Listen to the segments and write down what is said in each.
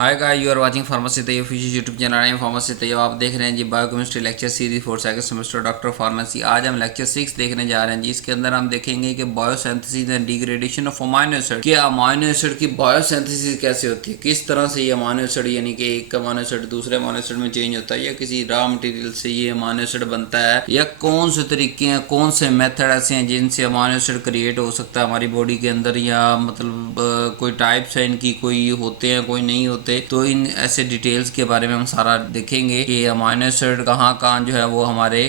Hi guys, you are watching pharmacy Tayyab official YouTube channel है pharmacy Tayyab. आप देख रहे हैं जी biochemistry lecture series for second semester doctor pharmacy. आज हम लेक्चर 6 देखने जा रहे हैं जी। इसके अंदर हम देखेंगे कि biosynthesis and degradation of amino acid, कि अमाइनो एसिड की बायोसिंथेसिस कैसे होती है, किस तरह से ये अमाइनो एसिड यानी कि एक अमाइनो एसिड दूसरे अमाइनो एसिड में चेंज होता है, या किसी रॉ मटेरियल से ये अमाइनो एसिड बनता है, या कौन से तरीके हैं, कौन से मेथड ऐसे हैं जिनसे अमाइनो एसिड क्रिएट हो सकता है हमारी बॉडी के अंदर, या मतलब कोई टाइप्स है इनकी, कोई होते हैं कोई नहीं होते। तो इन ऐसे डिटेल्स के बारे में हम सारा देखेंगे कि अमाइनो एसिड कहाँ कहाँ जो है वो हमारे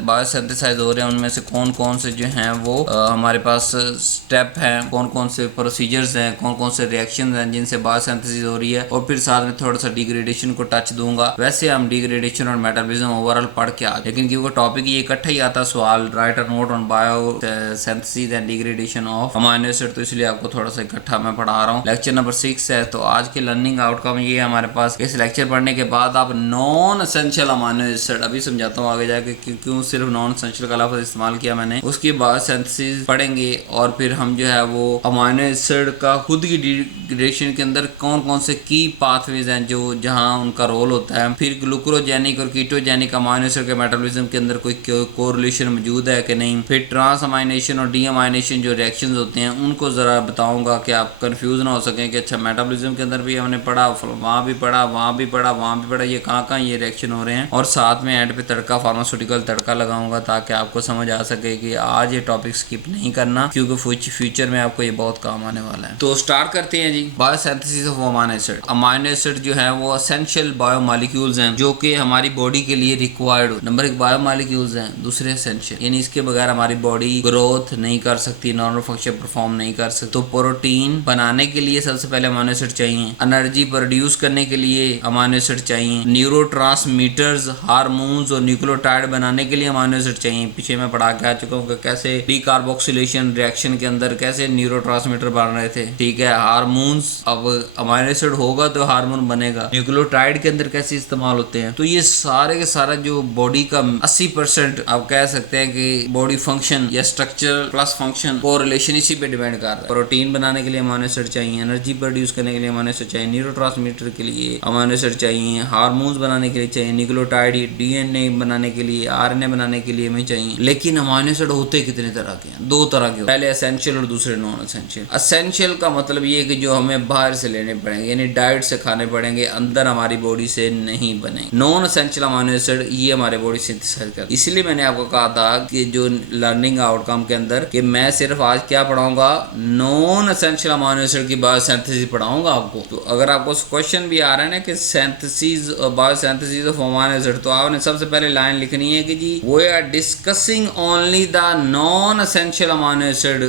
बायोसिंथेसाइज हो रहे हैं, उनमें से कौन कौन से जो हैं वो हमारे पास स्टेप हैं, कौन कौन से प्रोसीजर्स हैं, कौन कौन से रिएक्शन हैं जिनसे बायोसिंथेसिस हो रही है, और फिर साथ में थोड़ा सा डिग्रेडेशन को टच दूंगा। वैसे हम डिग्रेडेशन और मेटाबॉलिज्म ओवरऑल पढ़ के आ, लेकिन क्योंकि टॉपिक ये इकट्ठा ही आता सवाल राइट और note on biosynthesis and degradation of amino acid, तो इसलिए आपको थोड़ा सा इकट्ठा मैं पढ़ा रहा हूँ। लेक्चर नंबर 6 है। तो आज के लर्निंग आउटकम ये हमारे पास, इस लेक्चर पढ़ने के बाद आप नॉन एसेंशियल अमाइनो एसिड, अभी समझाता हूँ आगे जाके क्यों सिर्फ नॉन एसेंशियल का लफ्ज़ इस्तेमाल किया मैंने, उसकी बायोसिंथेसिस पढ़ेंगे। और फिर हम जो है वो अमाइनो एसिड का खुद की डिग्रेडेशन के अंदर कौन कौन से की पाथवेज हैं जो जहाँ उनका रोल होता है, फिर ग्लूकोरोजेनिक और कीटोजेनिक अमाइनो एसिड के मेटाबॉलिज्म के अंदर कोई कोरिलेशन मौजूद है कि नहीं, फिर ट्रांस अमाइनेशन और डी अमाइनेशन जो रिएक्शंस होते हैं उनको ज़रा बताऊंगा कि आप कंफ्यूज ना हो सकें कि अच्छा मेटाबॉलिज्म के अंदर भी हमने पढ़ा, वहाँ भी पढ़ा, वहाँ भी पढ़ा, वहाँ भी पढ़ा, ये कहाँ कहाँ ये रिएक्शन हो रहे हैं। और साथ में एंड पे तड़का, फार्मास्यूटिकल तड़का लगाऊंगा ताकि आपको समझ आ सके कि आज ये टॉपिक स्किप नहीं करना, क्योंकि फ्यूचर में आपको ये बहुत काम आने वाला है। तो स्टार्ट करते हैं जी। Biosynthesis of amino acid. Amino acid जो है वो एसेंशियल बायोमॉलिक्यूल्स हैं जो कि हमारी बॉडी के लिए रिक्वायर्ड, नंबर एक बायोमॉलिक्यूल्स हैं, दूसरे एसेंशियल, यानी इसके बगैर हमारी बॉडी ग्रोथ नहीं कर सकती, नॉर्मल फंक्शन परफॉर्म नहीं कर सकती। तो प्रोटीन बनाने के लिए सबसे पहले अमाइनो एसिड चाहिए, एनर्जी प्रोड्यूस करने के लिए अमाइनो एसिड चाहिए, न्यूरोट्रांसमीटर्स, हार्मोन्स और न्यूक्लियोटाइड बनाने के लिए अमाइनो एसिड चाहिए। पीछे मैं पढ़ा के आ चुका हूँ कि कैसे डीकार्बोक्सिलेशन रिएक्शन के अंदर कैसे न्यूरोट्रांसमीटर बन रहे थे, ठीक है। हार्मोन्स, अब अमाइनो एसिड होगा तो हार्मोन बनेगा। न्यूक्लियोटाइड के अंदर कैसे इस्तेमाल होते हैं। तो ये सारे के सारा जो बॉडी का 80% आप कह सकते हैं कि बॉडी फंक्शन या स्ट्रक्चर प्लस फंक्शन को रिलेशन इसी पे डिपेंड कर रहा है। प्रोटीन बनाने के लिए अमाइनो एसिड चाहिए, एनर्जी प्रोड्यूस करने के लिए अमाइनो एसिड चाहिए, न्यूरोट्रांसमीटर के लिए अमाइनो एसिड चाहिए, हार्मोन्स बनाने के लिए चाहिए, न्यूक्लियोटाइड, डीएनए बनाने के लिए, आरएनए बनाने के लिए हमें चाहिए। लेकिन अमाइनो एसिड होते कितने तरह के हैं? दो तरह के, पहले एसेंशियल और दूसरे नॉन एसेंशियल। एसेंशियल का मतलब ये कि जो हमें बाहर से लेने पड़ेंगे, यानी डाइट से खाने पड़ेंगे, अंदर हमारी बॉडी से नहीं बने। नॉन एसेंशियल अमाइनो एसिड ये हमारे बॉडी सिंथेसाइज करती है। इसलिए मैंने आपको कहा था कि जो लर्निंग आउटकम के अंदर कि मैं सिर्फ आज क्या पढ़ाऊंगा, नॉन एसेंशियल अमाइनो एसिड की बायोसिंथेसिस पढ़ाऊंगा आपको। तो अगर आपको क्वेश्चन भी आ रहा है ना कि synthesis biosynthesis of amino acid, तो आपने सबसे पहले लाइन लिखनी है कि जी we are discussing only the non essential amino acid,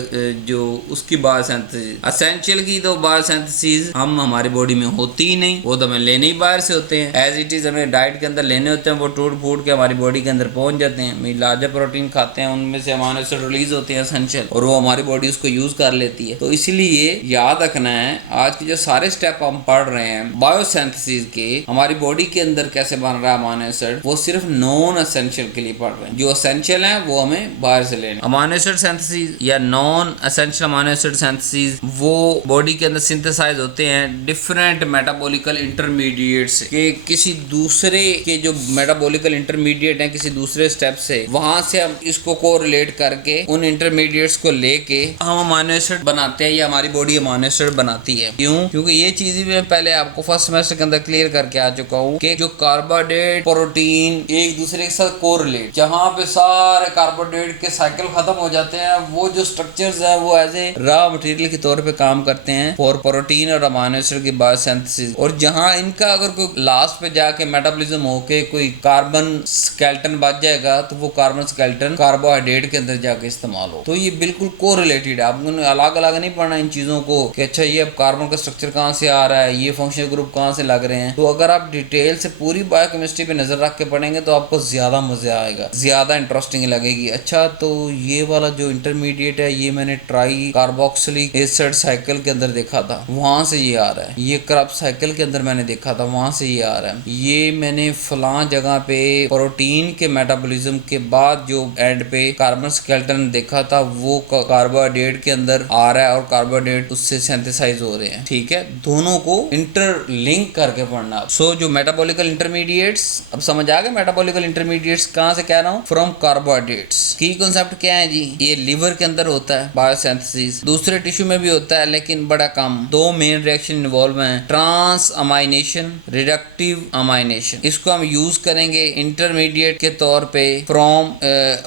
जो उसकी बायोसिंथेसिस। एसेंशियल की तो बायोसिंथेसिस हम हमारी बॉडी में होती ही नहीं, वो तो हमें लेने ही बाहर से होते हैं। एज इट इज हमें डाइट के अंदर लेने होते हैं, वो टूट फूट के हमारी बॉडी के अंदर पहुंच जाते हैं। लार्जर प्रोटीन खाते हैं, उनमें से अमाइनो एसिड रिलीज होते हैं एसेंशियल, और वो हमारी बॉडी उसको यूज कर लेती है। तो इसलिए याद रखना है आज के जो सारे स्टेप हम पढ़ रहे हैं बायोसिंथेसिस के, हमारी बॉडी के अंदर कैसे बन रहा है अमाइनो एसिड, वो सिर्फ नॉन एसेंशियल के लिए पढ़ रहे हैं। जो एसेंशियल है वो हमें बाहर से लेना। अमाइनो एसिड सिंथेसिस या non essential amino acid synthesis वो बॉडी के अंदर सिंथेसाइज होते हैं डिफरेंट मेटाबॉलिकल इंटरमीडिएट से, कि किसी दूसरे के जो मेटाबॉलिकल इंटरमीडिएट है किसी दूसरे स्टेप से, वहां से हम इसको कोरिलेट करके उन इंटरमीडिएट्स को लेके हम अमाइनो एसिड बनाते हैं, या हमारी बॉडी अमाइनो एसिड बनाती है। क्यों? क्योंकि ये चीज भी मैं पहले आपको फर्स्ट सेमेस्टर के अंदर क्लियर करके आ चुका हूँ कि जो कार्बोहाइड्रेट प्रोटीन एक दूसरे के साथ कोरिलेट, जहाँ पे सारे कार्बोहाइड्रेट के साइकिल खत्म हो जाते हैं, वो जो स्ट्रक्चर्स है वो एज ए रॉ मटेरियल के तौर पे काम करते हैं फॉर प्रोटीन और अमाइनो एसिड की बायोसिंथेसिस। और जहाँ इनका अगर कोई लास्ट पे जाके मेटाबॉलिज्म होके कोई कार्बन स्केलेटन बच जाएगा, तो वो कार्बन स्केलेटन कार्बोहाइड्रेट के अंदर जाके इस्तेमाल हो। तो ये बिल्कुल कोरिलेटेड है। आपको अलग अलग नहीं पढ़ना इन चीजों को कि अच्छा ये अब कार्बन का स्ट्रक्चर कहाँ से आ रहा है, ये फंक्शनल ग्रुप कहाँ से लग रहे हैं। तो अगर आप डिटेल से पूरी बायोकेमिस्ट्री पे नजर रख के पढ़ेंगे तो आपको ज्यादा मजा आएगा, ज्यादा इंटरेस्टिंग लगेगी। अच्छा तो ये वाला जो इंटरमीडिएट है ये मैंने ट्राई कार्बोक्सिलिक एसिड साइकिल के अंदर देखा था, वहां से ये आ रहा है। ये क्रब साइकिल के अंदर मैंने देखा था, वहां से ये आ रहा है। ये मैंने फलां जगह पे प्रोटीन के मेटाबॉलिज्म के बाद जो एंड पे कार्बन स्केलेटन देखा था, वो कार्बोहाइड्रेट के अंदर आ रहा है और कार्बोहाइड्रेट उससे सिंथेसाइज हो रहे हैं, ठीक है, दोनों को इंटरलिंक करके पढ़ना। सो जो मेटाबॉलिकल इंटरमीडिएट्स, अब समझ आ गया मेटाबॉलिकल इंटरमीडिएट्स कहाँ से कह रहा हूँ, फ्रॉम कार्बोहाइड्रेट्स। की कॉन्सेप्ट क्या है जी, ये लीवर के अंदर होता है बायोसिंथेसिस, दूसरे टिश्यू में भी होता है लेकिन बड़ा कम। दो मेन रिएक्शन इन्वॉल्व हैं, ट्रांस अमाइनेशन, रिडक्टिव अमाइनेशन। इसको हम यूज करेंगे इंटरमीडिएट के तौर पे फ्रॉम,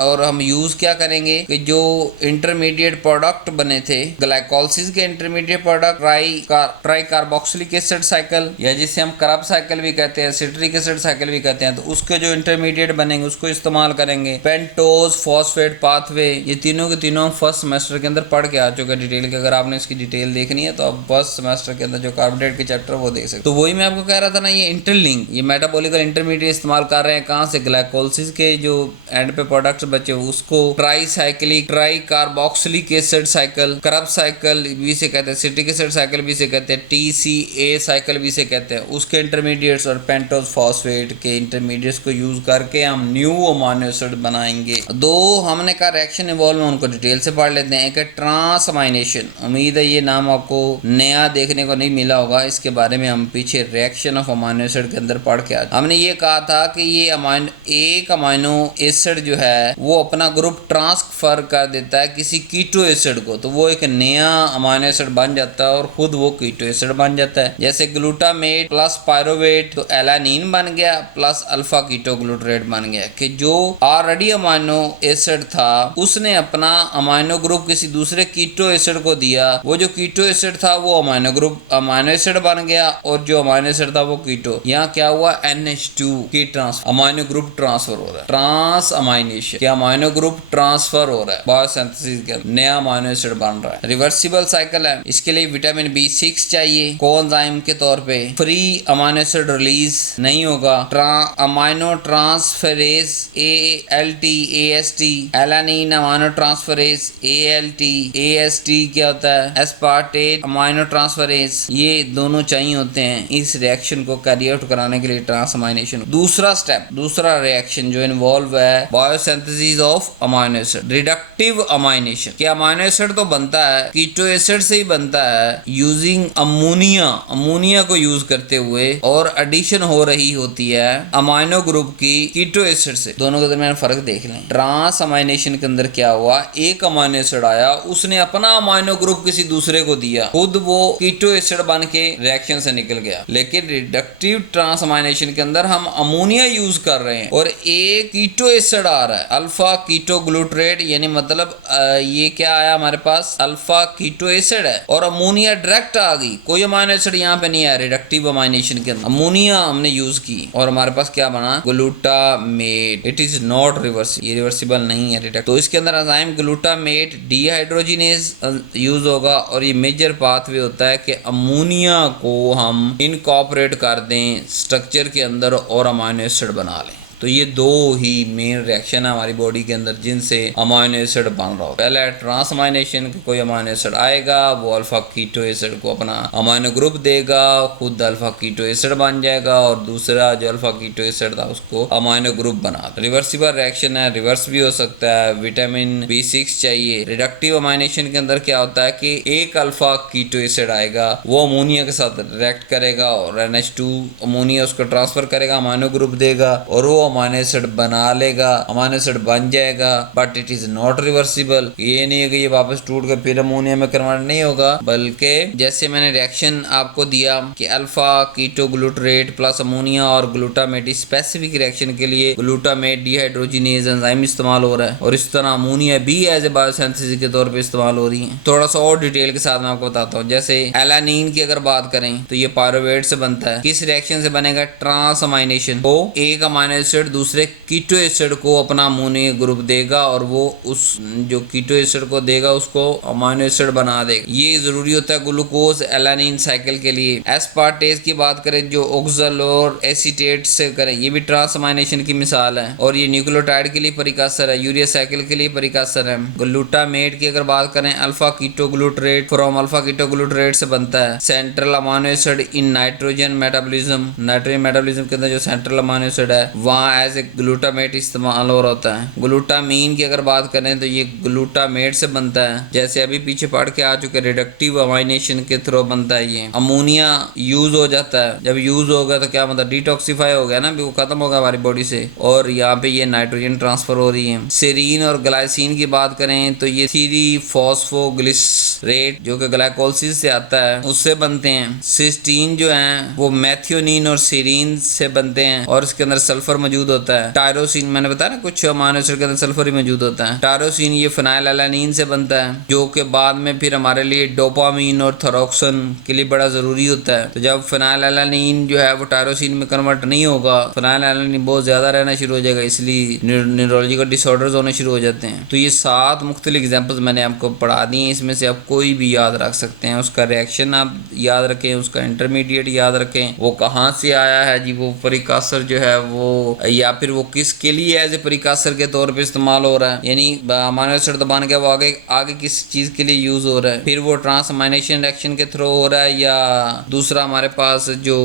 और हम यूज क्या करेंगे कि जो इंटरमीडिएट प्रोडक्ट बने थे ग्लाइकोलिसिस के intermediate product try carboxylic acid cycle, या जिसे हम करब साइकिल भी कहते हैं, सिट्रिक एसिड साइकिल भी कहते हैं, तो उसके जो इंटरमीडिएट बनेंगे उसको इस्तेमाल करेंगे। पेंटोज फॉस्फेट पाथवे, ये तीनों के तीनों फर्स्ट सेमेस्टर के अंदर पढ़ के आ चुके हैं डिटेल के। अगर आपने इसकी डिटेल देखनी है तो आप फर्स्ट सेमेस्टर के अंदर जो कार्बोहाइड्रेट के चैप्टर वो देख सकते। तो वही मैं आपको कह रहा था ना, ये इंटरलिंक, ये मेटाबॉलिकल इंटरमीडिएट इस्तेमाल कर रहे हैं कहाँ से, ग्लाइकोलिसिस के जो एंड पे प्रोडक्ट्स बचे उसको try cyclic, try carboxylic acid cycle, करब साइकिल भी से कहते हैं, सिट्रिक एसिड साइकिल भी से कहते हैं, TCA साइकिल भी से कहते हैं, उसके इंटरमीडिएट्स और पेंटोज फॉस्फेट के इंटरमीडिएट्स को यूज करके हम न्यू अमीनो एसिड बनाएंगे। दो हमने कहा रिएक्शन इन्वॉल्व में, उनको डिटेल से पढ़ लेते हैं। एक है ट्रांस अमाइनेशन, उम्मीद है ये नाम आपको नया देखने को नहीं मिला होगा, इसके बारे में हम पीछे रिएक्शन ऑफ अमीनो एसिड के अंदर पढ़ के आए। हमने ये कहा था कि ये एक अमीनो एसिड जो है वो अपना ग्रुप ट्रांसफर कर देता है किसी कीटो एसिड को, तो वो एक नया अमीनो एसिड बन जाता है और खुद वो कीटो एसिड बन जाता है। जैसे ग्लूटामेट प्लस पायरोवेट तो एलानीन बन गया प्लस अल्फा कीटो ग्लूटरेट बन गया, कि जो ऑलरेडी अमीनो एसिड था उसने अपना अमीनो ग्रुप किसी दूसरे कीटो एसिड को दिया, वो जो कीटो एसिड था वो अमीनो एसिड बन गया और जो अमीनो एसिड था वो कीटो। यहाँ क्या हुआ, NH2 की अमीनो ग्रुप ट्रांसफर हो रहा है, ट्रांस अमाइनेशन, क्या अमीनो ग्रुप ट्रांसफर हो रहा है बायोसिंथेसिस के अंदर, नया अमीनो एसिड बन रहा है। रिवर्सिबल साइकिल है, इसके लिए विटामिन B6 चाहिए कोएंजाइम के तौर पे, फ्री अमीनो एसिड रिलीज नहीं होगा। Amino transferase ALT AST, alanine amino transferase ALT AST क्या होता है, एस्पार्टेट अमीनो ट्रांसफरेज, ये दोनों चाहिए होते हैं इस रिएक्शन को कैरी आउट कराने के लिए, ट्रांस अमाइनेशन। दूसरा स्टेप, दूसरा रिएक्शन जो इन्वॉल्व है biosynthesis of amino acid, reductive amination. क्या अमीनो एसिड तो बनता है कीटो एसिड से ही बनता है यूजिंग अमोनिया को यूज करते हुए, और एडिशन हो रही होती है अमीनो ग्रुप की कीटो एसिड से। दोनों के दरमियान फर्क देख लें। ट्रांस अमाइनेशन के अंदर क्या हुआ, एक अमीनो एसिड आया, उसने अपना अमीनो ग्रुप किसी दूसरे को दिया, खुद वो कीटो एसिड बन के रिएक्शन से निकल गया। लेकिन रिडक्टिव ट्रांस अमाइनेशन के अंदर हम अमोनिया यूज कर रहे हैं और एक कीटो एसिड आ रहा है अल्फा कीटो ग्लूटरेट, यानी मतलब ये क्या आया हमारे पास, अल्फा कीटो एसिड है और अमोनिया डायरेक्ट आ गई, कोई अमीनो एसिड यहाँ पे नहीं आया। रिडक्टिव अमाइनेशन के अंदर अमोनिया हमने यूज की और हमारे पास क्या बना, glutamate. It is not reversible, ये रिवर्सिबल नहीं है रिडक्ट। तो इसके अंदर एंजाइम ग्लूटामेट डीहाइड्रोजिनेज यूज होगा और ये मेजर पाथवे होता है कि अमोनिया को हम इनकॉर्पोरेट कर दें स्ट्रक्चर के अंदर और अमीनो एसिड बना लें। तो ये दो ही मेन रिएक्शन है हमारी बॉडी के अंदर जिनसे अमीनो एसिड बन रहा हो। पहला है ट्रांस अमाइनेशन, कोई अमीनो एसिड आएगा वो अल्फा कीटो एसिड को अपना अमीनो ग्रुप देगा, खुद अल्फा कीटो एसिड बन जाएगा, और दूसरा जो अल्फा कीटो एसिड था उसको अमीनो ग्रुप बना। रिवर्सिबल रिएक्शन है, रिवर्स भी हो सकता है। विटामिन B6 चाहिए। रिडक्टिव अमाइनेशन के अंदर क्या होता है कि एक अल्फा कीटो एसिड आएगा, वो अमोनिया के साथ रिएक्ट करेगा और NH2 अमोनिया उसको ट्रांसफर करेगा, अमीनो ग्रुप देगा और वो अमीनो एसिड बना लेगा, अमीनो एसिड बन जाएगा। But it is not reversible, ये नहीं है कि ये वापस टूट कर फिर अमोनिया में कन्वर्ट नहीं होगा, बल्कि जैसे मैंने रिएक्शन आपको दिया कि alpha keto glutarate plus ammonia और ग्लूटामेट, स्पेसिफिक रिएक्शन के लिए ग्लूटामेट डीहाइड्रोजिनेज एंजाइम इस्तेमाल हो रहा है और इस तरह अमोनिया भी एज ए बायोसिंथेसिस के तौर पे इस्तेमाल हो रही है। थोड़ा सा और डिटेल के साथ मैं आपको बताता हूँ। जैसे एलानीन की अगर बात करें तो ये पायरोवेट से बनता है, किस रिएक्शन से बनेगा, ट्रांस अमाइनेशन। वो एक अमीनो एसिड दूसरे कीटो एसिड को अपना अमोनिया ग्रुप देगा और वो उस जो कीटो एसिड को देगा उसको अमीनो एसिड बना देगा। ये जरूरी होता है ग्लूकोज एलानिन साइकिल के लिए। एस्पार्टेज की बात करें जो ऑक्सल और एसीटेट से करें, ये भी ट्रांस अमाइनेशन की मिसाल है और ये न्यूक्लियोटाइड के लिए परिकासर है, यूरिया साइकिल के लिए परिकासर है। ग्लूटामेट की अगर बात करें alpha keto glutarate from alpha keto glutarate से बनता है। Central amino acid in nitrogen metabolism, nitrogen metabolism के अंदर जो सेंट्रल अमीनो एसिड है वहां वहाँ एज ए ग्लूटामेट इस्तेमाल हो रहा होता है। ग्लूटामीन की अगर बात करें तो ये ग्लूटामेट से बनता है, जैसे अभी पीछे पढ़ के आ चुके रिडक्टिव अमाइनेशन के थ्रू बनता है। ये अमोनिया यूज हो जाता है, जब यूज होगा तो क्या मतलब डिटॉक्सिफाई हो गया ना, वो खत्म होगा हमारी बॉडी से, और यहाँ पे ये नाइट्रोजन ट्रांसफर हो रही है। सेरीन और ग्लाइसिन की बात करें तो ये थ्री फॉस्फोग्लिसरेट जो कि ग्लाइकोलिसिस से आता है उससे बनते हैं। सिस्टीन जो है वो मैथियोनिन और सेरीन से बनते हैं और इसके अंदर सल्फर मौजूद होता है। टायरोसिन मैंने बताया ना कुछ अमीनो एसिड के अंदर सल्फर ही मौजूद होता है। टायरोसिन ये फिनाइलएलानिन से बनता है जो कि बाद में फिर हमारे लिए डोपामीन और थायरोक्सिन के लिए बड़ा जरूरी होता है। तो जब फिनाइलएलानिन जो है वो टायरोसिन में कन्वर्ट नहीं होगा, फिनाइलएलानिन बहुत ज्यादा रहना शुरू हो जाएगा, इसलिए न्यूरोलॉजिकल डिसऑर्डर्स होने शुरू हो जाते हैं। तो ये 7 मुख्तलिफ एग्जाम्पल्स मैंने आपको पढ़ा दिए हैं, इसमें से आप कोई भी याद रख सकते हैं। उसका रिएक्शन आप याद रखें, उसका इंटरमीडिएट याद रखें, वो कहाँ से आया है जी, वो प्रिकसर जो है वो, या फिर वो किसके लिए एज ए प्रिकसर के तौर पे इस्तेमाल हो रहा है, यानी अमीनो एसिड दबाने के वो आगे किस चीज के लिए यूज हो रहा है, फिर वो ट्रांसअमाइनेशन रिएक्शन के थ्रू हो रहा है या दूसरा हमारे पास जो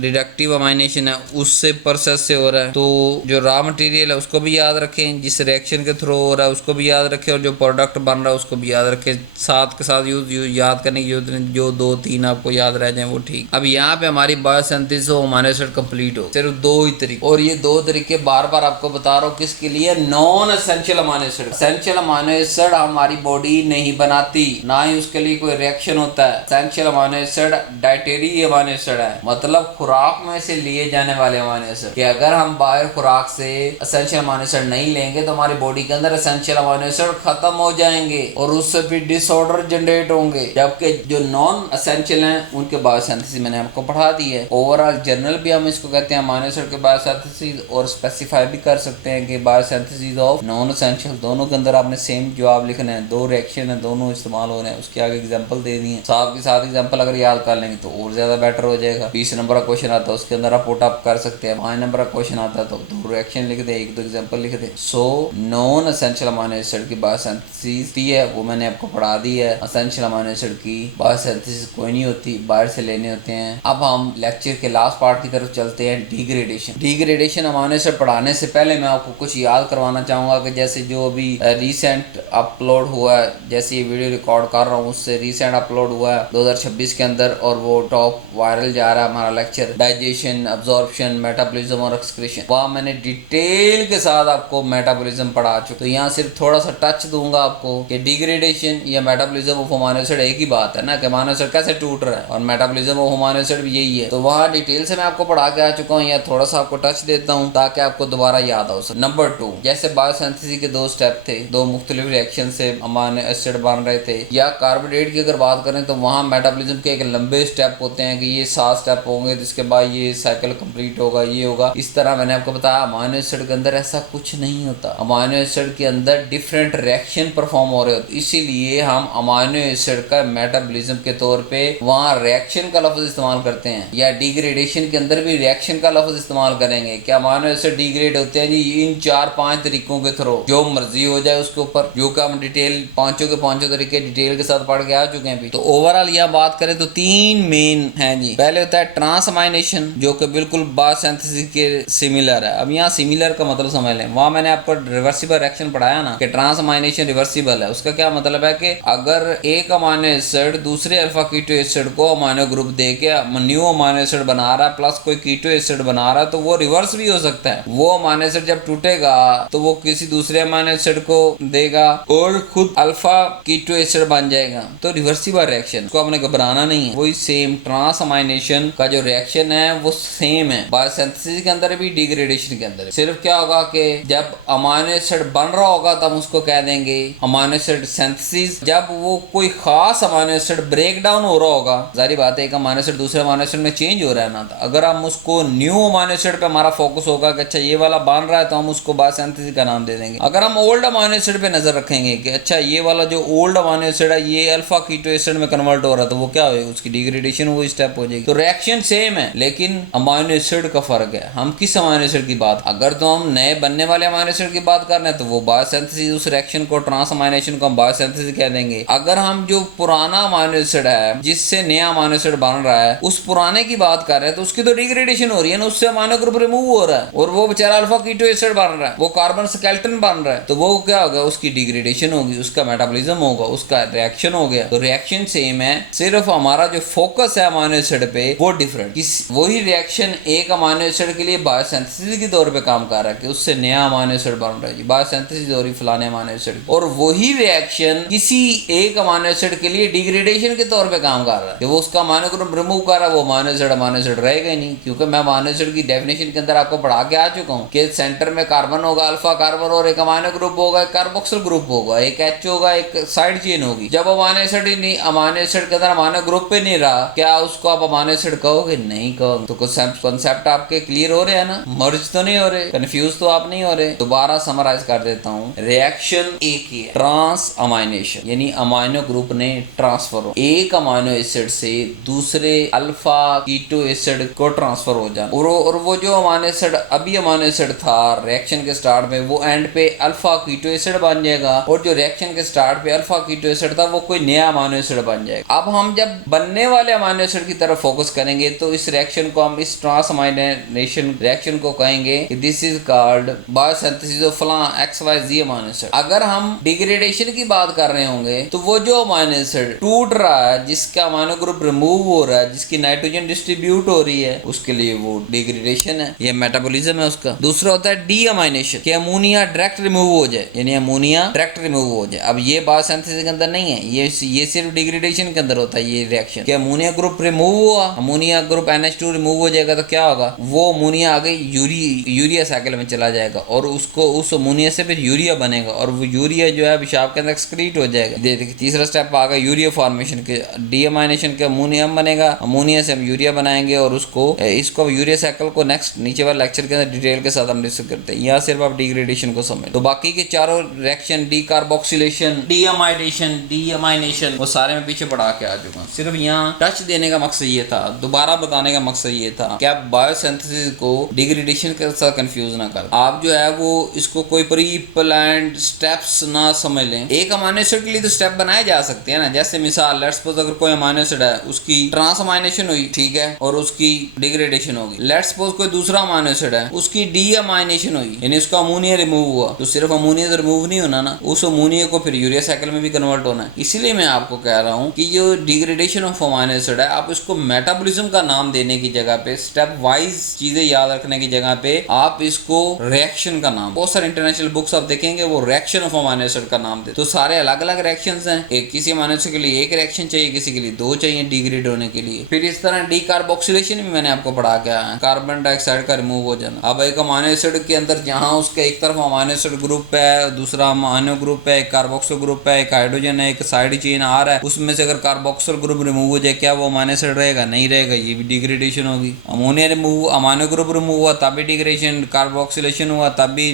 रिडक्टिव अमाइनेशन है उससे प्रोसेस से हो रहा है। तो जो रॉ मटेरियल है उसको भी याद रखें, जिस रिएक्शन के थ्रू हो रहा है उसको भी याद रखें, और जो प्रोडक्ट बन रहा है उसको भी याद रखें। साथ के साथ याद करने की जरूरत नहीं, जो 2-3 आपको याद रह जाए वो ठीक। अब यहाँ पे हमारी बायोसिंथेसिस और अमीनो एसिड कंप्लीट हो, सिर्फ 2 ही तरीके, और ये 2 तरीके बार बार आपको बता रहा हूँ किसके लिए, non essential amino acid. Essential amino acid हमारी बॉडी नहीं बनाती, ना ही उसके लिए कोई रिएक्शन होता है। Essential amino acid dietary amino acid है, मतलब खुराक में से लिए जाने वाले अमीनो एसिड, कि अगर हम बाहर खुराक से एसेंशियल अमीनो एसिड नहीं लेंगे तो हमारी बॉडी के अंदर एसेंशियल अमीनो एसिड खत्म हो जाएंगे और उससे फिर डिसऑर्डर जनरेट होंगे। जबकि जो नॉन एसेंशियल हैं उनके बायोसिंथेसिस मैंने आपको पढ़ा दी है। ओवरऑल जनरल भी हम इसको कहते हैं अमीनो एसिड के बायोसिंथेसिस, और स्पेसिफाई भी कर सकते हैं कि बायोसिंथेसिस ऑफ नॉन एसेंशियल। दोनों के अंदर आपने सेम जवाब लिखना है, 2 रिएक्शन है, दोनों इस्तेमाल हो रहे हैं, उसके आगे एग्जांपल दे दिए। साथ के साथ एग्जांपल अगर याद कर लेंगे तो और ज्यादा बेटर हो जाएगा। 20 नंबर का क्वेश्चन आता है उसके अंदर आप पुट अप कर सकते हैं। 5 नंबर का क्वेश्चन आता है तो 2 रिएक्शन लिख दे, 1-2 एग्जांपल लिख दे। So non essential amino acid की बायोसिंथेसिस है वो मैंने आपको पढ़ा दी है। एसेंशियल अमीनो एसिड की बायोसिंथेसिस कोई नहीं होती, बाहर से लेने होते हैं। अब हम लेक्चर के लास्ट पार्ट की तरफ चलते हैं, डिग्रेडेशन। डिग्रेडेशन अमीनो एसिड पढ़ाने से पहले मैं आपको कुछ याद करवाना चाहूंगा कि जैसे जो अभी रिसेंट अपलोड हुआ है, जैसे ये वीडियो रिकॉर्ड कर रहा हूँ उससे रिसेंट अपलोड हुआ है 2026 के अंदर, और वो टॉप वायरल जा रहा है हमारा लेक्चर डाइजेशन, अब्जॉर्प्शन, मेटाबॉलिज्म और एक्सक्रीशन। वहाँ मैंने डिटेल के साथ आपको मेटाबॉलिज्म पढ़ा चुका। तो यहाँ सिर्फ थोड़ा सा टच दूंगा आपको कि डिग्रेडेशन या मेटाबॉलिज्म ऑफ अमीनो एसिड एक ही बात है ना, कि अमीनो एसिड कैसे टूट रहा है, और मेटाबॉलिज्म ऑफ अमीनो एसिड भी यही है। तो वहाँ डिटेल से मैं आपको पढ़ा के आ चुका हूँ, या थोड़ा सा आपको टच देता हूँ ताकि आपको दोबारा याद हो सके। नंबर 2, जैसे बायोसिंथेसिस के 2 स्टेप थे, 2 मुख्तलिफ रिएक्शन से अमीनो एसिड बन रहे थे, या कार्बोहाइड्रेट की अगर बात करें तो वहाँ मेटाबॉलिज्म के एक लंबे स्टेप होते हैं कि ये 7 स्टेप होंगे, जिसके बाद ये साइकिल कंप्लीट होगा, ये होगा। इस तरह मैंने आपको बताया अमीनो एसिड के अंदर ऐसा कुछ नहीं होता। अमीनो एसिड के अंदर डिफरेंट रिएक्शन परफॉर्म हो रहे होते, इसीलिए हम अमीनो एसिड का मेटाबॉलिज्म के तौर पे वहाँ रिएक्शन का लफ्ज इस्तेमाल करते हैं, या डिग्रेडेशन के अंदर भी रिएक्शन का लफ्ज इस्तेमाल करेंगे। क्या अमीनो एसिड डिग्रेड होते हैं जी इन 4-5 तरीकों के थ्रू, जो मर्जी हो जाए उसके ऊपर, जो कि हम डिटेल पांचों के पांचों तरीके डिटेल के साथ पढ़ के आ चुके हैं। तो ओवरऑल यहाँ बात करें तो 3 मेन हैं जी। पहले होता है ट्रांसअमाइनेशन, जो कि बिल्कुल बायोसिंथेसिस के सिमिलर है। अब यहाँ सिमिलर का मतलब समझ लें, वहाँ मैंने आपको रिवर्सिबल रिएक्शन पढ़ाया ना कि ट्रांसअमाइनेशन रिवर्सिबल है। उसका क्या मतलब है कि अगर एक अमीनो एसिड दूसरे अल्फा कीटो एसिड को अमीनो ग्रुप दे के न्यू अमीनो एसिड बना रहा है प्लस कोई कीटो एसिड बना रहा है, तो वो रिवर्स भी हो सकता है। वो अमीनो एसिड जब टूटेगा तो वो किसी दूसरे अमीनो एसिड को देगा और खुद अल्फा कीटो एसिड बन जाएगा। तो रिवर्सिबल रिएक्शन, उसको आपने घबराना नहीं है, वही सेम ट्रांसअमाइनेशन का जो रिएक्शन है वो सेम है बायोसिंथेसिस के अंदर भी, डिग्रेडेशन के अंदर। सिर्फ क्या होगा कि जब अमीनो एसिड बन रहा होगा तब उसको कह देंगे अमीनो एसिड सिंथेसिस। जब वो कोई खास अमीनो एसिड ब्रेक डाउन हो रहा होगा, जारी बात है एक अमीनो एसिड दूसरे अमीनो एसिड में चेंज हो रहा है ना, तो अगर हम उसको न्यू अमीनो एसिड पे हमारा फोकस होगा कि अच्छा ये वाला बन रहा है तो हम उसको बायोसिंथेसिस का नाम दे देंगे। अगर हम ओल्ड अमीनो एसिड पे नजर रखेंगे कि अच्छा ये वाला जो ओल्ड अमीनो एसिड है ये अल्फा कीटो एसिड में कन्वर्ट हो रहा है, तो वो क्या होगा, उसकी डिग्रेडेशन वो स्टेप हो जाएगी। तो रिएक्शन सेम है लेकिन अमीनो एसिड का फर्क है। हम किस अमीनो एसिड की बात, अगर तो हम नए बनने वाले अमीनो एसिड की बात कर रहे हैं तो वो बायोसिंथेसिस, उस रिएक्शन को ट्रांसअमाइनेशन को हम बायोसिंथेसिस कह देंगे। अगर हम जो पुराना अमीनो एसिड है जिससे नया अमीनो एसिड बन रहा है उस पुराने की बात कर रहे हैं तो उसकी तो डिग्रेडेशन हो रही है ना, उससे अमीनो ग्रुप रिमूव हो रहा है, और वो बेचारा अल्फा कीटो एसिड बन रहा है, वो कार्बन स्केलेटन बन रहा है, तो वो क्या होगा, उसकी डिग्रेडेशन होगी, उसका मेटाबॉलिज्म होगा, उसका रिएक्शन हो गया। तो रिएक्शन सेम है, सिर्फ हमारा जो फोकस है अमीनो एसिड पे वो डिफरेंट। वही रिएक्शन एक अमीनो एसिड के लिए बायोसिंथेसिस के तौर पे काम कर रहा है कि उससे नया अमीनो एसिड बन रहा है जी, बायोसिंथेसिस हो रही फलाने अमीनो एसिड, और वही रिएक्शन किसी एक अमीनो एसिड के लिए डिग्रेडेशन के तौर पे काम कर रहा है कि वो उसका अमीनो ग्रुप रिमूव कर रहा है, वो अमीनो एसिड रहेगा ही नहीं। क्योंकि मैं अमीनो एसिड की डेफिनेशन के अंदर आपको पढ़ा के आ चुका हूँ कि सेंटर में कार्बन होगा, अल्फा कार्बन, और एक अमीनो ग्रुप होगा, एक कार्बोक्सिल ग्रुप होगा, एक H होगा, एक साइड चेन होगी। जब अमीनो एसिड ही नहीं, अमीनो एसिड के अंदर अमीनो ग्रुप पे नहीं रहा, क्या उसको आप अमीनो एसिड कहोगे? नहीं कहोगे। तो कॉन्सेप्ट आपके क्लियर हो रहे हैं ना, मर्ज तो नहीं हो रहे, कंफ्यूज तो आप नहीं हो रहे। दोबारा समराइज कर देता हूँ, रिएक्शन एक ही है, ट्रांस अमाइनेशन, यानी अमीनो ग्रुप ने ट्रांसफर हो, एक अमीनो एसिड से दूसरे अल्फा कीटो एसिड को ट्रांसफर हो जाना, और वो जो अमीनो एसिड अभी अमीनो एसिड था रिएक्शन के स्टार्ट में, वो एंड पे अल्फा कीटो एसिड बन जाएगा, और जो रिएक्शन के स्टार्ट पे अल्फा कीटो एसिड था वो कोई नया अमीनो एसिड बन जाएगा। अब हम जब बनने वाले अमीनो एसिड की तरफ फोकस करेंगे तो इस रिएक्शन को हम, इस ट्रांस अमाइनेशन रिएक्शन को कहेंगे कि this is called biosynthesis of फलां XYZ अमीनो एसिड। अगर हम डिग्रेडेशन की बात कर रहे होंगे तो वो जो अमीनो एसिड टूट रहा है, जिसका अमीनो ग्रुप रिमूव हो रहा है, जिसकी नाइट्रोजन डिस्ट्रीब्यूट हो रही है, उसके लिए वो डिग्रेडेशन है, ये मेटाबॉलिज्म है उसका। दूसरा होता है डी अमाइनेशन, कि अमोनिया डायरेक्ट रिमूव हो जाए, यानी अमोनिया डायरेक्ट रिमूव हो जाए। अब ये बायोसिंथेसिस के अंदर नहीं है, ये सिर्फ डिग्रेडेशन के अंदर होता है ये रिएक्शन, कि अमोनिया ग्रुप रिमूव हुआ, अमोनिया ग्रुप NH2 रिमूव हो जाएगा, तो क्या होगा, वो अमोनिया आगे यूरिया साइकिल में चला जाएगा, और उसको उस अमोनिया से फिर यूरिया बनेगा, और वो यूरिया जो है पेशाब के अंदर एक्सक्रीट हो जाएगा। देखिए तीसरा स्टेप आ गया यूरिया फॉर्मेशन के, डी अमाइनेशन के अमोनियम बनेगा, अमोनिया से हम यूरिया बनाएंगे, और इसको यूरिया साइकिल को नेक्स्ट नीचे वाले लेक्चर के अंदर डिटेल के साथ हम डिस्कस करते हैं। यहाँ सिर्फ आप डिग्रेडेशन को समझ, तो बाकी के चारों reaction, D carboxylation, D amination, वो सारे मैं पीछे बढ़ा के आ चुका हूँ। सिर्फ यहाँ टच देने का मकसद ये था, दोबारा बताने का मकसद ये था कि आप बायोसिंथेसिस को डिग्रेडेशन के साथ कंफ्यूज ना कर, आप जो है वो इसको कोई प्री प्लान्ड स्टेप्स ना समझ लें। एक अमीनो एसिड के लिए तो स्टेप बनाए जा सकते हैं ना, जैसे मिसाल लेट्स सपोज अगर कोई अमीनो एसिड है, उसकी ट्रांस अमाइनेशन हुई, ठीक है, और उसकी डिग्रेडेशन होगी। लेट्स सपोज कोई दूसरा अमीनो एसिड है, उसकी डी अमाइनेशन हुई, यानी उसका अमोनिया रिमूव हुआ, तो सिर्फ अमोनिया तो रिमूव नहीं होना ना, उस अमोनिया को फिर यूरिया साइकिल में भी कन्वर्ट होना है। इसीलिए मैं आपको कह रहा हूँ कि जो डिग्रेडेशन ऑफ अमीनो एसिड है, आप इसको मेटाबॉलिज्म का नाम देने की जगह पे, स्टेप वाइज चीजें याद रखने की जगह पे, आप इसको रिएक्शन का नाम, बहुत सारे इंटरनेशनल बुक्स आप देखेंगे वो रिएक्शन ऑफ अमीनो एसिड का नाम देते, तो सारे अलग अलग रिएक्शंस हैं। एक किसी अमीनो एसिड के लिए एक रिएक्शन चाहिए, किसी के लिए दो चाहिए डिग्रेड होने के लिए। फिर इस तरह डी कार्बोक्सिलेशन भी मैंने आपको पढ़ा के आया है, कार्बन डाइऑक्साइड का रिमूव हो जाना। अब एक अमीनो एसिड के अंदर जहां उसके एक तरफ अमीनो एसिड ग्रुप है, दूसरा अमीनो ग्रुप है, एक कार्बोक्सिल ग्रुप है, एक हाइड्रोजन है, एक साइड चेन आ रहा है, उसमें से अगर कार्बोक्सिल ग्रुप रिमूव हो जाए, क्या वो अमीनो एसिड रहेगा? नहीं रहेगा, ये भी डिग्रेडेशन होगी। Ammonia remove, amino group remove हुआ तब भी डिग्रेडेशन, कार्बोक्सिलेशन हुआ तब भी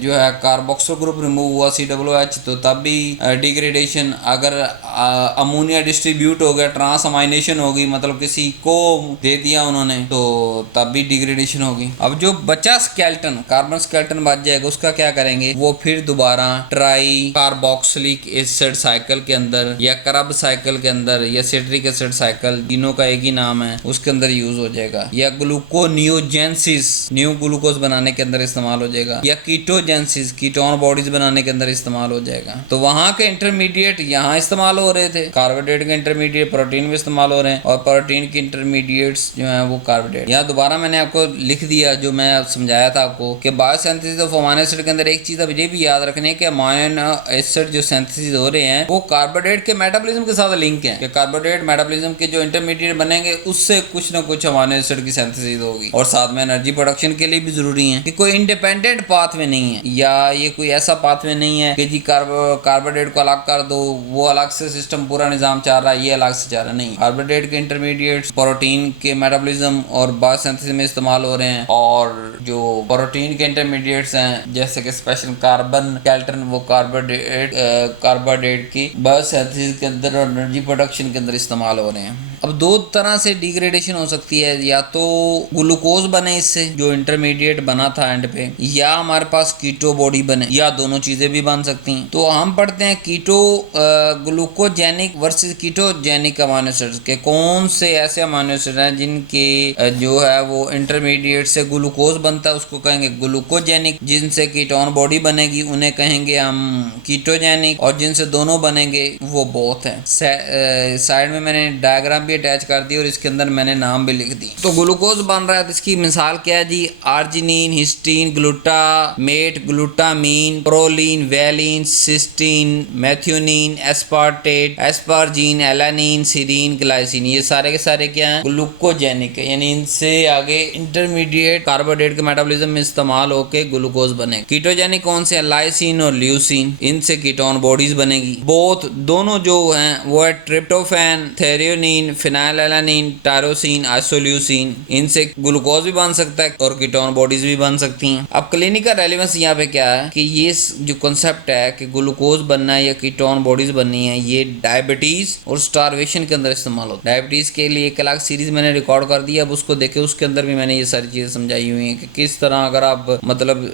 जो है कार्बोक्सिल ग्रुप रिमूव हुआ COOH, तो तब भी डिग्रेडेशन। अगर अमोनिया डिस्ट्रीब्यूट हो गया, ट्रांस अमाइनेशन होगी, मतलब किसी को दे दिया उन्होंने, तो तब भी डिग्रेडेशन होगी। अब जो बचा स्केलेटन, कार्बन स्केलेटन बच जाएगा, उसका क्या करेंगे, वो फिर दोबारा ट्राई कार्बोक्सिलिक एसिड साइकिल के अंदर, या करब साइकिल के अंदर, या सिट्रिक एसिड साइकिल, तीनों का एक ही नाम है, उसके अंदर यूज हो जाएगा। या ग्लूकोनियोजेंसिस, न्यू ग्लूकोज बनाने के अंदर इस्तेमाल हो जाएगा, या कीटोजेंसिस, कीटोन बॉडीज बनाने के अंदर इस्तेमाल हो जाएगा। तो वहां के इंटरमीडिएट यहाँ इस्तेमाल हो रहे थे, कार्बोहाइड्रेट के इंटरमीडिएट प्रोटीन में इस्तेमाल हो रहे हैं, और प्रोटीन के इंटरमीडिएट्स जो है वो कार्बोहाइड्रेट। यहाँ दोबारा मैंने आपको लिख दिया जो मैं समझाया था आपको कि बायोसिंथेसिस ऑफ अमीनो एसिड के अंदर एक चीज अब ये भी याद रखनी है कि अमीनो एसिड जो सिंथेसिस हो रहे हैं वो कार्बोहाइड्रेट के मेटाबॉलिज्म के साथ लिंक है, कि कार्बोहाइड्रेट मेटाबॉलिज्म के जो इंटरमीडिएट बनेंगे उससे कुछ ना कुछ अमीनो एसिड की सिंथेसिस होगी, और साथ में एनर्जी प्रोडक्शन के लिए भी जरूरी है। कि कोई इंडिपेंडेंट पाथवे नहीं है, या ये कोई ऐसा पाथवे नहीं है कि जी कार्बोहाइड्रेट को अलग कर दो, वो अलग से सिस्टम पूरा निजाम चल रहा है, ये अलग से चल रहा है, नहीं। कार्बोहाइड्रेट के इंटरमीडिएट्स प्रोटीन के मेटाबॉलिज्म और बायोसिंथेसिस में इस्तेमाल हो रहे हैं, और जो प्रोटीन के इंटरमीडिएट्स हैं जैसे कि स्पेशल कार्बन स्केलेटन, वो कार्बोहाइड्रेट की बायोसिंथेसिस के अंदर और एनर्जी प्रोडक्शन के अंदर इस्तेमाल हो रहे हैं। अब दो तरह से डिग्रेडेशन हो सकती है, या तो ग्लूकोज बने इससे जो इंटरमीडिएट बना था एंड पे, या हमारे पास कीटो बॉडी बने, या दोनों चीजें भी बन सकती हैं। तो हम पढ़ते हैं keto glucogenic versus ketogenic amino acids के कौन से ऐसे अमाइनो एसिड हैं जिनके जो है वो इंटरमीडिएट से ग्लूकोज बनता है उसको कहेंगे ग्लूकोजेनिक, जिनसे कीटोन बॉडी बनेगी उन्हें कहेंगे हम कीटोजेनिक, और जिनसे दोनों बनेंगे वो बोथ हैं। साइड में मैंने डायग्राम भी अटैच कर दी और इसके अंदर मैंने नाम भी लिख दी। तो ग्लूकोज बन रहा है तो इसकी मिसाल क्या है जी, arginine, histidine, glutamate, glutamine, proline, valine, cysteine, methionine, aspartate, asparagine, alanine, serine, glycine, ये सारे के सारे क्या हैं, ग्लूकोजेनिक है, यानी इनसे आगे इंटरमीडिएट कार्बोहाइड्रेट के मेटाबॉलिज्म में इस्तेमाल होकर ग्लूकोज बने। कीटोजेनिक कौन से हैं, लाइसिन और ल्यूसिन, इनसे कीटोन बॉडीज बनेगी। बोथ दोनों जो हैं वो है ट्रिप्टोफैन, थेरियोनिन, फिनाइलएलानिन, टायरोसिन, आइसोल्यूसिन, इनसे ग्लूकोज भी बन सकता है और कीटोन बॉडीज भी बन सकती हैं। अब क्लिनिकल रेलेवेंस यहाँ पे क्या है कि ये जो कॉन्सेप्ट है कि ग्लूकोज बनना है या कीटोन बॉडीज बननी है, ये डायबिटीज और स्टारवेशन के अंदर इस्तेमाल होता है। डायबिटीज के लिए एक अलग सीरीज मैंने रिकॉर्ड कर दी, अब उसको देखे, उसके अंदर भी मैंने ये सारी चीजें समझाई हुई हैं कि किस तरह अगर आप मतलब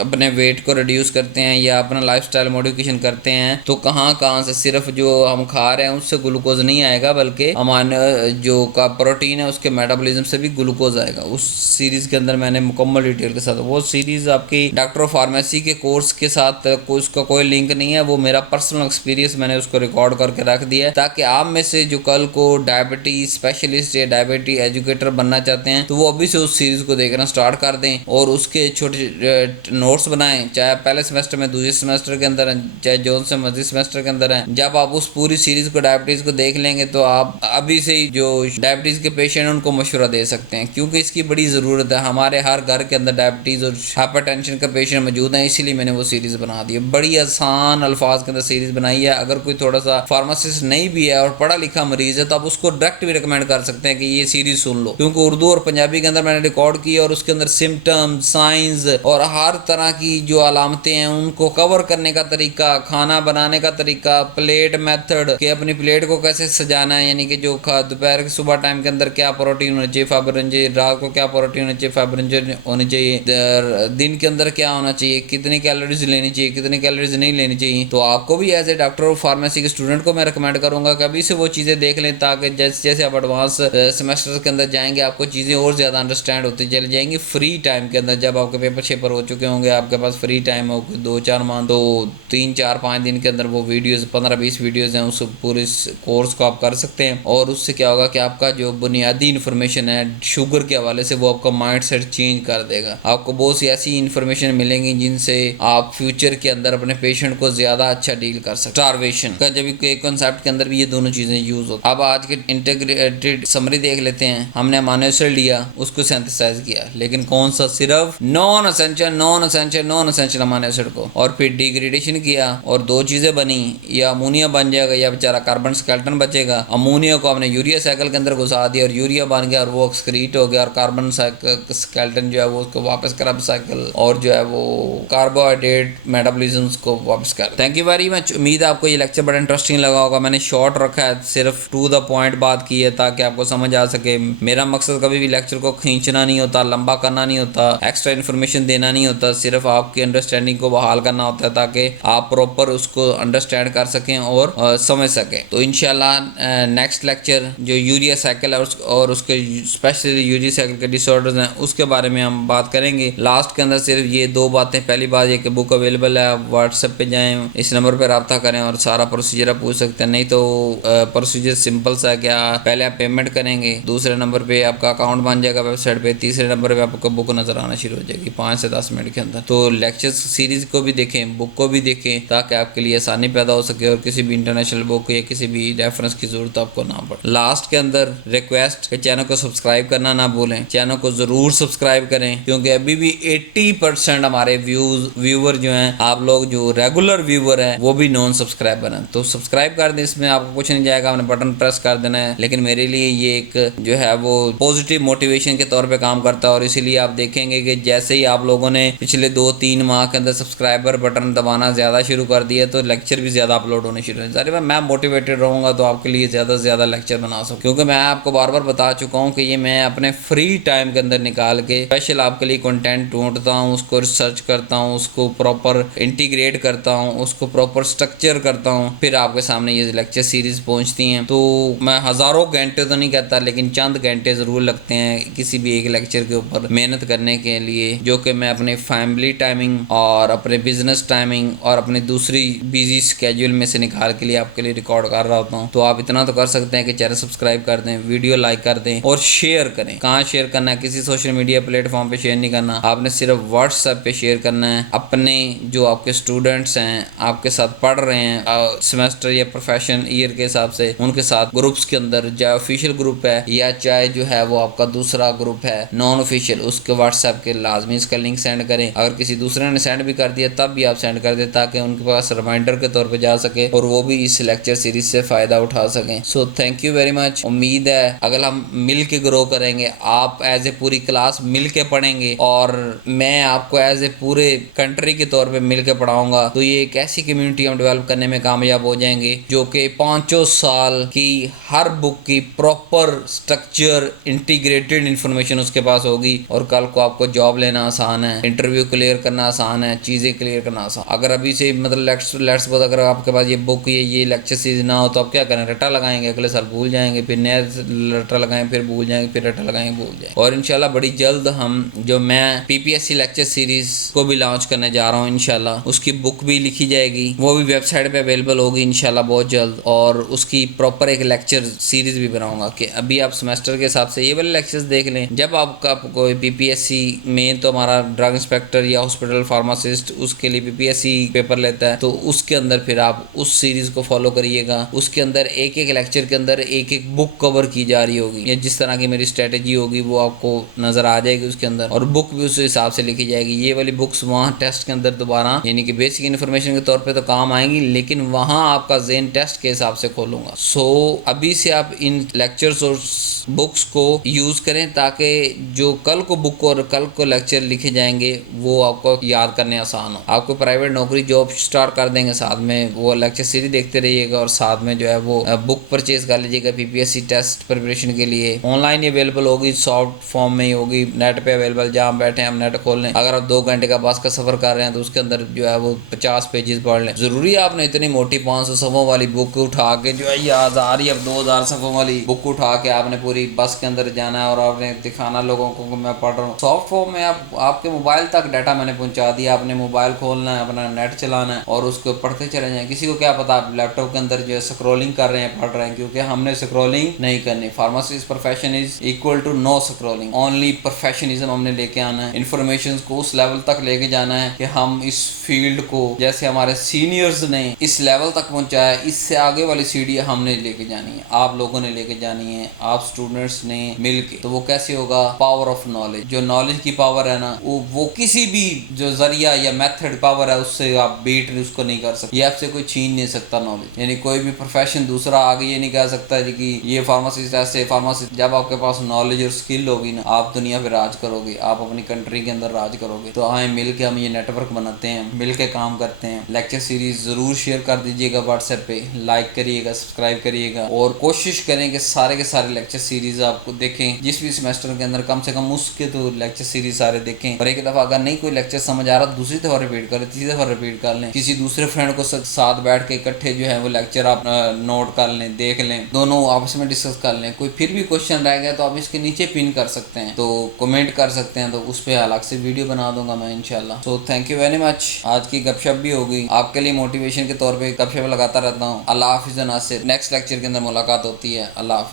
अपने वेट को रिड्यूस करते हैं या अपना लाइफस्टाइल मॉडिफिकेशन करते हैं तो कहाँ कहाँ से सिर्फ जो हम खा रहे हैं उससे ग्लूकोज नहीं आएगा, बल्कि हमारे जो का प्रोटीन है उसके मेटाबॉलिज्म से भी ग्लूकोज आएगा। उस सीरीज के अंदर मैंने मुकम्मल डिटेल के साथ, वो सीरीज आपकी डॉक्टर ऑफ फार्मेसी के कोर्स के साथ उसका कोई लिंक नहीं है, वो मेरा पर्सनल एक्सपीरियंस मैंने उसको रिकॉर्ड करके रख दिया है ताकि आप में से जो कल को डायबिटीज स्पेशलिस्ट या डायबिटीज एजुकेटर बनना चाहते हैं तो वो अभी से उस सीरीज को देखना स्टार्ट कर दें और उसके छोटे नोट्स बनाएं, चाहे पहले सेमेस्टर में, दूसरे सेमेस्टर के अंदर है, चाहे जो से मर्जी सेमेस्टर के अंदर है। जब आप उस पूरी सीरीज को डायबिटीज को देख लेंगे तो आप अभी से ही जो डायबिटीज के पेशेंट हैं उनको मशवरा दे सकते हैं, क्योंकि इसकी बड़ी ज़रूरत है। हमारे हर घर के अंदर डायबिटीज़ और हाइपरटेंशन का पेशेंट मौजूद है, इसीलिए मैंने वो सीरीज़ बना दी है। बड़ी आसान अल्फाज के अंदर सीरीज़ बनाई है। अगर कोई थोड़ा सा फार्मासिस्ट नहीं भी है और पढ़ा लिखा मरीज़ है तो आप उसको डायरेक्ट भी रिकमेंड कर सकते हैं कि ये सीरीज़ सुन लो, क्योंकि उर्दू और पंजाबी के अंदर मैंने रिकॉर्ड की और उसके अंदर सिम्टम्स, साइंस और हर तरह की जो अलामतें हैं उनको कवर करने का तरीका, खाना बनाने का तरीका, प्लेट मेथड कि अपनी प्लेट को कैसे सजाना है, यानी कि जो दोपहर के सुबह टाइम के अंदर क्या प्रोटीन होना चाहिए, फाइबर होना चाहिए, रात को क्या प्रोटीन होना चाहिए, फाइबर होनी चाहिए, दिन के अंदर क्या होना चाहिए, कितनी कैलोरीज लेनी चाहिए, कितनी कैलोरीज नहीं लेनी चाहिए। तो आपको भी as a doctor of pharmacy के स्टूडेंट को मैं रिकमेंड करूंगा कि अभी से वो चीज़ें देख लें, ताकि जैसे जैसे आप एडवांस सेमेस्टर के अंदर जाएंगे आपको चीज़ें और ज़्यादा अंडरस्टैंड होती चली जाएंगी। फ्री टाइम के अंदर जब आपके पेपर शेपर हो चुके होंगे, आपके पास फ्री टाइम हो 2-4 माह, तो 3-4-5 दिन के अंदर वो वीडियोज़ 15-20 वीडियोज़ हैं, उस पूरे कोर्स को आप कर सकते हैं। और उससे क्या होगा कि आपका जो बुनियादी इन्फॉर्मेशन है शुगर के हवाले से वो आपका माइंड सेट चेंज कर देगा। आपको बहुत सी ऐसी इन्फॉर्मेशन मिलेंगी जिनसे आप फ्यूचर के अंदर अपने पेशेंट को ज़्यादा अच्छा डील कर सकते। स्टारवेशन का जब कॉन्सेप्ट के अंदर भी ये दोनों चीज़ें यूज़ होती। अब आज के इंटीग्रेटेड समरी देख लेते हैं। हमने अमाइनो एसिड लिया, उसको सिंथेसाइज किया, लेकिन कौन सा, सिर्फ नॉन एसेंशियल अमाइनो एसिड को, और फिर डिग्रेडेशन किया और दो चीज़ें बनी, या अमोनिया बन जाएगा या बेचारा कार्बन स्केलेटन बचेगा। अमोनिया को आपने यूरिया साइकिल के अंदर घुसा दिया और यूरिया बन गया और वो एक्सक्रीट हो गया, और कार्बन स्केलेटन जो है वो उसको वापस करब साइकिल और जो है वो कार्बोहाइड्रेट मेटाबॉलिज्म को वापस कर। Thank you very much. उम्मीद है आपको ये लेक्चर बड़ा इंटरेस्टिंग लगा होगा। मैंने शॉर्ट रखा है, सिर्फ टू द पॉइंट बात की है ताकि आपको समझ आ सके। मेरा मकसद कभी भी लेक्चर को खींचना नहीं होता, लंबा करना नहीं होता, एक्स्ट्रा इन्फॉर्मेशन देना नहीं होता, सिर्फ आपकी अंडरस्टैंडिंग को बहाल करना होता है ताकि आप प्रॉपर उसको अंडरस्टैंड कर सकें और समझ सकें। तो इंशाल्लाह नेक्स्ट लेक्चर जो यूरिया साइकिल है और उसके स्पेशली यूरिया साइकिल के डिसऑर्डर्स हैं उसके बारे में हम बात करेंगे। लास्ट के अंदर सिर्फ ये दो बातें, पहली बात ये कि बुक अवेलेबल है, आप व्हाट्सएप पे जाएं, इस नंबर पर रब्ता करें और सारा प्रोसीजर आप पूछ सकते हैं। नहीं तो प्रोसीजर सिंपल सा, क्या पहले आप पेमेंट करेंगे, दूसरे नंबर पे आपका अकाउंट बन जाएगा वेबसाइट पे, तीसरे नंबर पे आपको बुक नजर आना शुरू हो जाएगी 5 से 10 मिनट के अंदर। तो लेक्चर सीरीज को भी देखें, बुक को भी देखें, ताकि आपके लिए आसानी पैदा हो सके और किसी भी इंटरनेशनल बुक या किसी भी रेफरेंस की जरूरत आपको ना पड़े। लास्ट के अंदर रिक्वेस्ट, चैनल को सब्सक्राइब करना ना भूलें, चैनल को जरूर सब्सक्राइब करें, क्योंकि अभी भी 80% हमारे व्यूवर जो हैं, आप लोग जो रेगुलर व्यूवर हैं वो भी नॉन सब्सक्राइबर हैं। तो सब्सक्राइब कर दें, इसमें आपको कुछ नहीं जाएगा, आपने बटन प्रेस कर देना है, लेकिन मेरे लिए ये एक जो है वो पॉजिटिव मोटिवेशन के तौर पे काम करता है। और इसीलिए आप देखेंगे कि जैसे ही आप लोगों ने पिछले 2-3 माह के अंदर सब्सक्राइबर बटन दबाना ज़्यादा शुरू कर दिया तो लेक्चर भी ज़्यादा अपलोड होने शुरू हो जाए। मैं मोटिवेटेड रहूँगा तो आपके लिए ज़्यादा से ज़्यादा लेक्चर लेक्चर बना सकूं, क्योंकि मैं आपको बार बार बता चुका हूं कि ये मैं अपने फ्री टाइम के अंदर निकाल के स्पेशल आपके लिए कंटेंट ढूंढता हूं, उसको रिसर्च करता हूं, उसको प्रॉपर इंटीग्रेट करता हूं, उसको प्रॉपर स्ट्रक्चर करता हूं, फिर आपके सामने ये लेक्चर सीरीज पहुंचती हैं। तो मैं हज़ारों घंटे तो नहीं कहता, लेकिन चंद घंटे ज़रूर लगते हैं किसी भी एक लेक्चर के ऊपर मेहनत करने के लिए, जो कि मैं अपने फैमिली टाइमिंग और अपने बिजनेस टाइमिंग और अपनी दूसरी बिजी स्केड्यूल में से निकाल के लिए आपके लिए रिकॉर्ड कर रहा होता हूँ। तो आप इतना तो कर सकते हैं कि चैनल सब्सक्राइब कर दें, वीडियो लाइक कर दें और शेयर करें। कहाँ शेयर करना है? किसी सोशल मीडिया प्लेटफॉर्म पे शेयर नहीं करना, आपने सिर्फ व्हाट्सएप पे शेयर करना है। अपने जो आपके स्टूडेंट्स हैं, आपके साथ पढ़ रहे हैं सेमेस्टर या प्रोफेशन ईयर के हिसाब से, उनके साथ ग्रुप्स के अंदर, चाहे ऑफिशियल ग्रुप है या चाहे जो है वो आपका दूसरा ग्रुप है नॉन ऑफिशियल, उसके व्हाट्सएप के लाजमी इसका लिंक सेंड करें। अगर किसी दूसरे ने सेंड भी कर दिया तब भी आप सेंड कर दें, ताकि उनके पास रिमाइंडर के तौर पे जा सके और वो भी इस लेक्चर सीरीज से फ़ायदा उठा सकें। So thank you very much. उम्मीद है अगर हम मिल के ग्रो करेंगे, आप एज ए पूरी क्लास मिल के पढ़ेंगे और मैं आपको एज ए पूरे कंट्री के तौर पे मिल के पढ़ाऊँगा, तो ये एक ऐसी कम्युनिटी हम डेवलप करने में कामयाब हो जाएंगे जो कि 5 साल की हर बुक की प्रॉपर स्ट्रक्चर इंटीग्रेटेड इन्फॉर्मेशन उसके पास होगी और कल को आपको जॉब लेना आसान है, इंटरव्यू क्लियर करना आसान है, चीज़ें क्लियर करना आसान। अगर अभी से मतलब लेट्स सपोज अगर आपके पास ये बुक ये लेक्चर सीरीज ना हो तो आप क्या करें? रट्टा लगाएंगे, अगले साल भूल जाएंगे, फिर नया रट्टा लगाएंगे, फिर भूल जाएंगे, फिर रट्टा लगाएंगे, भूल जाएंगे। और इंशाल्लाह बड़ी जल्द हम जो मैं पीपीएससी लेक्चर सीरीज को भी लॉन्च करने जा रहा हूँ, इंशाल्लाह उसकी बुक भी लिखी जाएगी, वो भी वेबसाइट पे अवेलेबल होगी इंशाल्लाह बहुत जल्द। और उसकी प्रॉपर एक लेक्चर सीरीज भी बनाऊंगा कि अभी आप सेमेस्टर के हिसाब से ये वाले लेक्चर्स देख लें। जब आपका कोई पीपीएससी में तो हमारा ड्रग इंस्पेक्टर या हॉस्पिटल फार्मासिस्ट उसके लिए पीपीएससी पेपर लेता है, तो उसके अंदर फिर आप उस सीरीज को फॉलो करिएगा। उसके अंदर एक एक लेक्चर के अंदर एक एक बुक कवर की जा रही होगी, या जिस तरह की मेरी स्ट्रेटेजी होगी वो आपको नजर आ जाएगी उसके अंदर, और बुक भी उस हिसाब से लिखी जाएगी। ये वाली बुक्स वहाँ टेस्ट के अंदर दोबारा यानी कि बेसिक इन्फॉर्मेशन के तौर पे तो काम आएंगी, लेकिन वहाँ आपका ज़ेन टेस्ट के हिसाब से खोलूंगा। सो अभी से आप इन लेक्चर्स और बुक्स को यूज़ करें ताकि जो कल को बुक और कल को लेक्चर लिखे जाएंगे वो आपको याद करने आसान हो। आपको प्राइवेट नौकरी जॉब स्टार्ट कर देंगे, साथ में वो लेक्चर सीरीज देखते रहिएगा और साथ में जो है वो बुक परचेज कर लीजिएगा पीपीएससी टेस्ट प्रिपरेशन के लिए। ऑनलाइन अवेलेबल होगी, सॉफ्ट फॉर्म में ही होगी, नेट पे अवेलेबल। जहाँ बैठे हम नेट खोल लें, अगर आप 2 घंटे का बस का सफ़र कर रहे हैं तो उसके अंदर जो है वो 50 पेजेस पढ़ लें। ज़रूरी है आपने इतनी मोटी 500 सफ़ों वाली बुक उठा के जो है याद आ रही है, अब 2000 सफ़ों वाली बुक उठा के आपने पूरी बस के अंदर जाना है और आपने दिखाना लोगों को मैं पढ़ रहा हूँ। सॉफ्ट फॉर्म में आपके मोबाइल तक डाटा मैंने पहुंचा दिया, आपने मोबाइल खोलना है, अपना नेट चलाना है और उसको पढ़ते चले जाएं। किसी को क्या पता आप लैपटॉप के अंदर जो है स्क्रॉलिंग कर रहे हैं, पढ़ रहे हैं, क्योंकि हमने स्क्रॉलिंग नहीं करनी। Pharmacist profession is equal to no scrolling, only professionalism हमने लेके आना है। इन्फॉर्मेशन को उस लेवल तक लेके जाना है कि हम इस फील्ड को जैसे हमारे सीनियर्स ने इस लेवल तक पहुंचाया, इससे आगे वाली सीढ़ी हमने लेके जानी है, आप लोगों ने लेके जानी है, आप स्टूडेंट्स ने मिलके। तो वो कैसे होगा? Power of knowledge. जो नॉलेज की पावर है ना, वो किसी भी जो जरिया या मेथड पावर है उससे आप बीट उसको नहीं कर सकते, ये आपसे कोई छीन नहीं सकता नॉलेज। यानी कोई भी प्रोफेशन दूसरा आगे ये नहीं कह सकता जी कि ये फार्मासिस्ट ऐसे फार्मासिस्ट। जब आपके पास नॉलेज और स्किल होगी ना, आप दुनिया पे राज करोगे, आप अपनी कंट्री के अंदर राज करोगे। तो आए मिल के हम ये नेटवर्क बनाते हैं, मिल के काम करते हैं। लेक्चर सीरीज जरूर शेयर कर दीजिएगा व्हाट्सएप पे, लाइक करिएगा, सब्सक्राइब करिएगा और कोशिश करें कि सारे के सारे लेक्चर सीरीज आपको देखें जिस भी सेमेस्टर के अंदर, कम से कम उसके तो लेक्चर सीरीज सारे देखें। और एक दफ़ा अगर नहीं कोई लेक्चर समझ आ रहा दूसरी दफ़ा रिपीट करें, तीसरी दफ़ा रिपीट कर लें। किसी दूसरे फ्रेंड को साथ बैठ के इकट्ठे जो है वो लेक्चर आप नोट कर लें, देख लें, दोनों आपस में डिस्कस कर लें। कोई फिर भी क्वेश्चन रह गया तो आप इसके नीचे पिन कर सकते हैं, तो कमेंट कर सकते हैं, तो उस पर अलग से वीडियो बना दूंगा मैं इंशाल्लाह। So thank you very much. आज की गपशप भी होगी, आपके लिए मोटिवेशन के तौर पर गपशप लगाता रहता हूँ। अल्लाह हाफिज़। नेक्स्ट लेक्चर के अंदर मुलाकात होती है। अल्लाह।